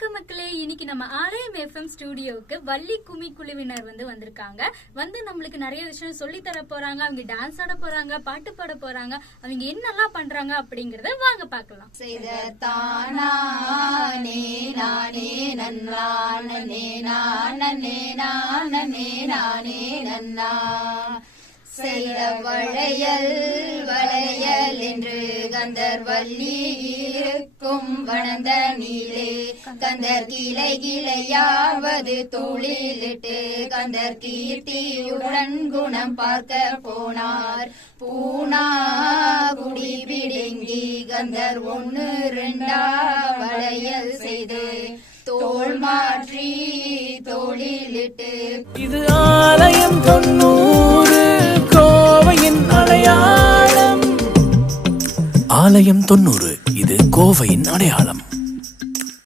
வணக்கம் மக்களே, இன்னைக்கு நம்ம ஆலயம் எஃப்எம் ஸ்டுடியோவுக்கு வள்ளி கும்மி குழுவினர் வந்திருக்காங்க. நம்மளுக்கு நிறைய விஷயம் சொல்லி தர போறாங்க. அவங்க டான்ஸ் ஆட போறாங்க, பாட்டு பாட போறாங்க. அவங்க என்னெல்லாம் பண்றாங்க அப்படிங்கறத வாங்க பாக்கலாம். செய்த வளையல் வளையல் என்று கந்தர் வள்ளி இருக்கும் வனந்த நீலே கந்தர் கிளை கிளையாவது தோளிலிட்டு கந்தர் கீர்த்தியுடன் குணம் பார்க்க போனார். பூனா குடி பிடுங்கி கந்தர் 1-2 வளையல் செய்து தோள் மாற்றி தோளிலிட்டு இது ஆலயம் 90 கோவையின் அடையாளம். ஆலயம் 90 இது கோவையின் அடையாளம்.